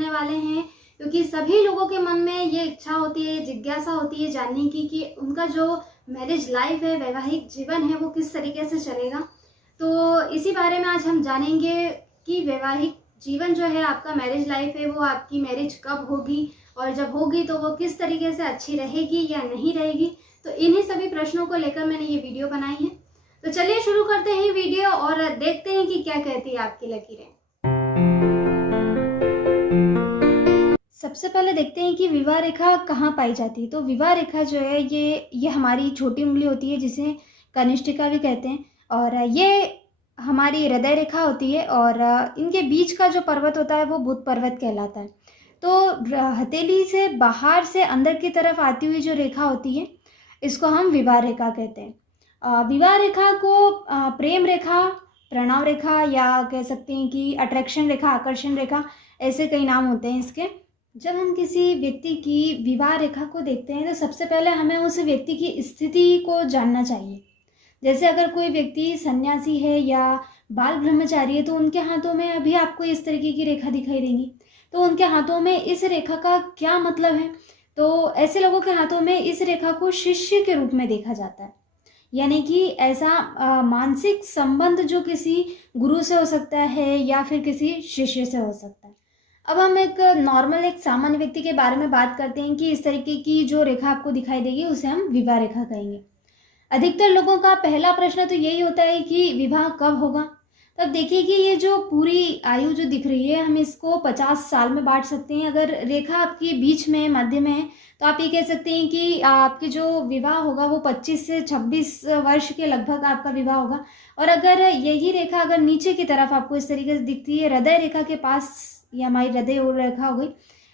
करने वाले हैं, क्योंकि सभी लोगों के मन में ये इच्छा होती है, जिज्ञासा होती है जानने की कि उनका जो मैरिज लाइफ है, वैवाहिक जीवन है, वो किस तरीके से चलेगा। तो इसी बारे में आज हम जानेंगे कि वैवाहिक जीवन जो है, आपका मैरिज लाइफ है, वो आपकी मैरिज कब होगी और जब होगी तो वो किस तरीके से अच्छी रहेगी या नहीं रहेगी। तो इन्हीं सभी प्रश्नों को लेकर मैंने ये वीडियो बनाई है। तो चलिए शुरू करते हैं वीडियो और देखते हैं कि क्या कहती है आपकी लकीरें। सबसे पहले देखते हैं कि विवाह रेखा कहाँ पाई जाती है। तो विवाह रेखा जो है ये हमारी छोटी उंगली होती है, जिसे कनिष्ठिका भी कहते हैं, और ये हमारी हृदय रेखा होती है और इनके बीच का जो पर्वत होता है वो बुध पर्वत कहलाता है। तो हथेली से बाहर से अंदर की तरफ आती हुई जो रेखा होती है, इसको हम विवाह रेखा कहते हैं। विवाह रेखा को प्रेम रेखा, प्रणव रेखा, या कह सकते हैं कि अट्रैक्शन रेखा, आकर्षण रेखा, ऐसे कई नाम होते हैं इसके। जब हम किसी व्यक्ति की विवाह रेखा को देखते हैं तो सबसे पहले हमें उस व्यक्ति की स्थिति को जानना चाहिए। जैसे अगर कोई व्यक्ति सन्यासी है या बाल ब्रह्मचारी है तो उनके हाथों में अभी आपको इस तरीके की रेखा दिखाई देंगी। तो उनके हाथों में इस रेखा का क्या मतलब है? तो ऐसे लोगों के हाथों में इस रेखा को शिष्य के रूप में देखा जाता है, यानी कि ऐसा मानसिक संबंध जो किसी गुरु से हो सकता है या फिर किसी शिष्य से हो सकता है। अब हम एक नॉर्मल, एक सामान्य व्यक्ति के बारे में बात करते हैं कि इस तरीके की जो रेखा आपको दिखाई देगी उसे हम विवाह रेखा कहेंगे। अधिकतर लोगों का पहला प्रश्न तो यही होता है कि विवाह कब होगा। तब देखिए कि ये जो पूरी आयु जो दिख रही है, हम इसको 50 साल में बांट सकते हैं। अगर रेखा आपकी बीच में, मध्य में है, तो आप ये कह सकते हैं कि आपके जो विवाह होगा वो 25 से 26 वर्ष के लगभग आपका विवाह होगा। और अगर यही रेखा अगर नीचे की तरफ आपको इस तरीके से दिखती है, हृदय रेखा के पास, या हमारी हृदय और रेखा हो गई,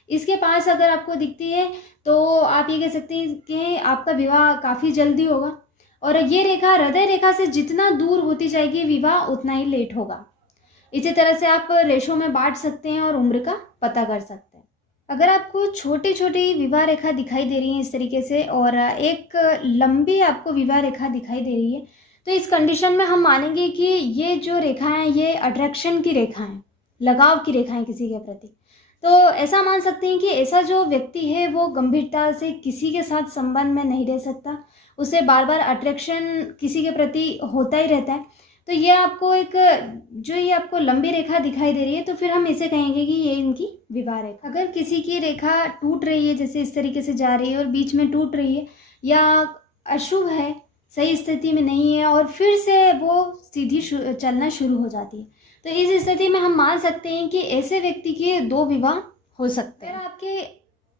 इसके पास अगर आपको दिखती है तो आप ये कह सकते हैं कि आपका विवाह काफ़ी जल्दी होगा। और ये रेखा हृदय रेखा से जितना दूर होती जाएगी, विवाह उतना ही लेट होगा। इसी तरह से आप रेशों में बांट सकते हैं और उम्र का पता कर सकते हैं। अगर आपको छोटी छोटी विवाह रेखा दिखाई दे रही है इस तरीके से, और एक लंबी आपको विवाह रेखा दिखाई दे रही है, तो इस कंडीशन में हम मानेंगे कि ये जो रेखा है ये अट्रैक्शन की रेखा है, लगाव की रेखा है किसी के प्रति। तो ऐसा मान सकते हैं कि ऐसा जो व्यक्ति है वो गंभीरता से किसी के साथ संबंध में नहीं रह सकता, उसे बार बार अट्रैक्शन किसी के प्रति होता ही रहता है। तो ये आपको एक, जो ये आपको लंबी रेखा दिखाई दे रही है, तो फिर हम इसे कहेंगे कि ये इनकी विवाह रेखा। अगर किसी की रेखा टूट रही है, जैसे इस तरीके से जा रही है और बीच में टूट रही है, या अशुभ है, सही स्थिति में नहीं है और फिर से वो सीधी चलना शुरू हो जाती है, तो इस स्थिति में हम मान सकते हैं कि ऐसे व्यक्ति के 2 विवाह हो सकते हैं। अगर आपके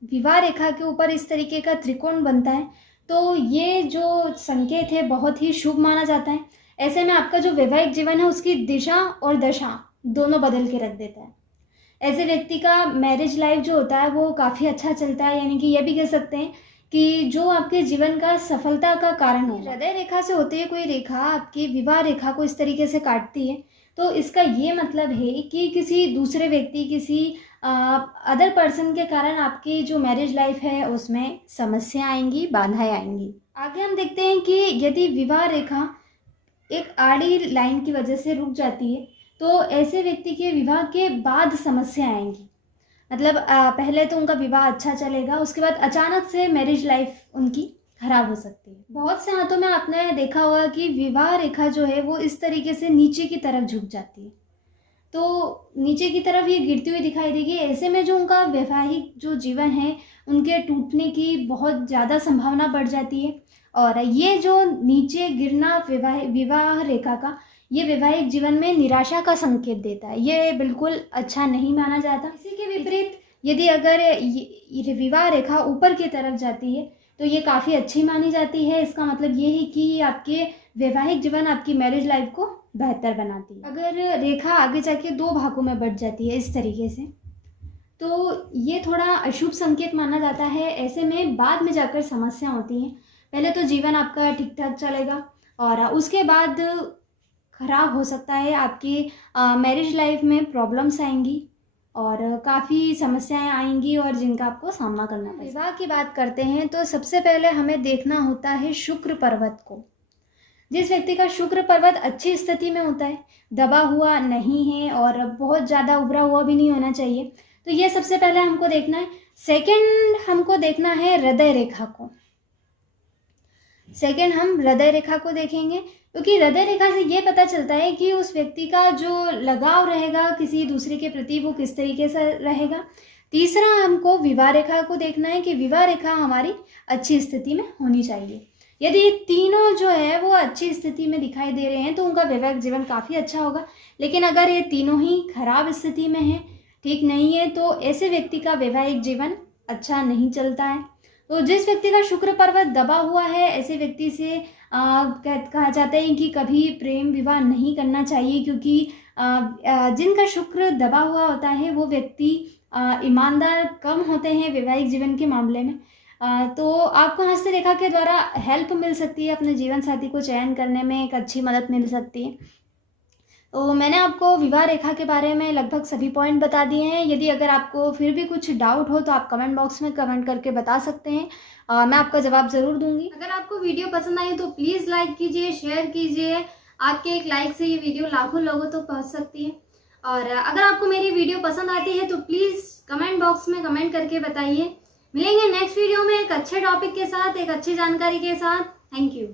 विवाह रेखा के ऊपर इस तरीके का त्रिकोण बनता है तो ये जो संकेत है बहुत ही शुभ माना जाता है। ऐसे में आपका जो वैवाहिक जीवन है उसकी दिशा और दशा दोनों बदल के रख देता है। ऐसे व्यक्ति का मैरिज लाइफ जो होता है वो काफ़ी अच्छा चलता है, यानी कि ये भी कह सकते हैं कि जो आपके जीवन का सफलता का कारण हो। हृदय रेखा से होती है कोई रेखा आपकी विवाह रेखा को इस तरीके से काटती है, तो इसका ये मतलब है कि किसी दूसरे व्यक्ति, किसी अदर पर्सन के कारण आपकी जो मैरिज लाइफ है उसमें समस्या आएंगी, बाधाएं आएंगी। आगे हम देखते हैं कि यदि विवाह रेखा एक आड़ी लाइन की वजह से रुक जाती है तो ऐसे व्यक्ति के विवाह के बाद समस्या आएंगी। मतलब पहले तो उनका विवाह अच्छा चलेगा, उसके बाद अचानक से मैरिज लाइफ उनकी खराब हो सकती है। बहुत से हाथों में आपने देखा होगा कि विवाह रेखा जो है वो इस तरीके से नीचे की तरफ झुक जाती है, तो नीचे की तरफ ये गिरती हुई दिखाई देगी। ऐसे में जो उनका वैवाहिक जो जीवन है उनके टूटने की बहुत ज़्यादा संभावना बढ़ जाती है। और ये जो नीचे गिरना विवाह रेखा का, ये वैवाहिक जीवन में निराशा का संकेत देता है, ये बिल्कुल अच्छा नहीं माना जाता। इसी के विपरीत यदि अगर ये विवाह रेखा ऊपर की तरफ जाती है तो ये काफ़ी अच्छी मानी जाती है। इसका मतलब ये है कि आपके वैवाहिक जीवन, आपकी मैरिज लाइफ को बेहतर बनाती है। अगर रेखा आगे जाके 2 भागों में बढ़ जाती है इस तरीके से, तो ये थोड़ा अशुभ संकेत माना जाता है। ऐसे में बाद में जाकर समस्या होती हैं। पहले तो जीवन आपका ठीक ठाक चलेगा और उसके बाद खराब हो सकता है, आपकी मैरिज लाइफ में प्रॉब्लम्स आएंगी और काफ़ी समस्याएं आएंगी और जिनका आपको सामना करना पड़ेगा। विवाह की बात करते हैं तो सबसे पहले हमें देखना होता है शुक्र पर्वत को। जिस व्यक्ति का शुक्र पर्वत अच्छी स्थिति में होता है, दबा हुआ नहीं है और बहुत ज़्यादा उभरा हुआ भी नहीं होना चाहिए, तो ये सबसे पहले हमको देखना है। सेकंड हमको देखना है हृदय रेखा को। सेकंड हम हृदय रेखा को देखेंगे, क्योंकि हृदय रेखा से ये पता चलता है कि उस व्यक्ति का जो लगाव रहेगा किसी दूसरे के प्रति वो किस तरीके से रहेगा। तीसरा हमको विवाह रेखा को देखना है कि विवाह रेखा हमारी अच्छी स्थिति में होनी चाहिए। यदि ये तीनों जो है वो अच्छी स्थिति में दिखाई दे रहे हैं तो उनका वैवाहिक जीवन काफ़ी अच्छा होगा। लेकिन अगर ये तीनों ही खराब स्थिति में है, ठीक नहीं है, तो ऐसे व्यक्ति का वैवाहिक जीवन अच्छा नहीं चलता है। तो जिस व्यक्ति का शुक्र पर्वत दबा हुआ है, ऐसे व्यक्ति से कहा जाता है कि कभी प्रेम विवाह नहीं करना चाहिए, क्योंकि जिनका शुक्र दबा हुआ होता है वो व्यक्ति ईमानदार कम होते हैं वैवाहिक जीवन के मामले में। तो आपको हस्त रेखा के द्वारा हेल्प मिल सकती है, अपने जीवन साथी को चयन करने में एक अच्छी मदद मिल सकती है। तो मैंने आपको विवाह रेखा के बारे में लगभग सभी पॉइंट बता दिए हैं। यदि अगर आपको फिर भी कुछ डाउट हो तो आप कमेंट बॉक्स में कमेंट करके बता सकते हैं, मैं आपका जवाब ज़रूर दूंगी। अगर आपको वीडियो पसंद आई तो प्लीज़ लाइक कीजिए, शेयर कीजिए। आपके एक लाइक से ये वीडियो लाखों लोगों तक पहुँच सकती है। और अगर आपको मेरी वीडियो पसंद आती है तो प्लीज़ कमेंट बॉक्स में कमेंट करके बताइए। मिलेंगे नेक्स्ट वीडियो में एक अच्छे टॉपिक के साथ, एक अच्छी जानकारी के साथ। Thank you.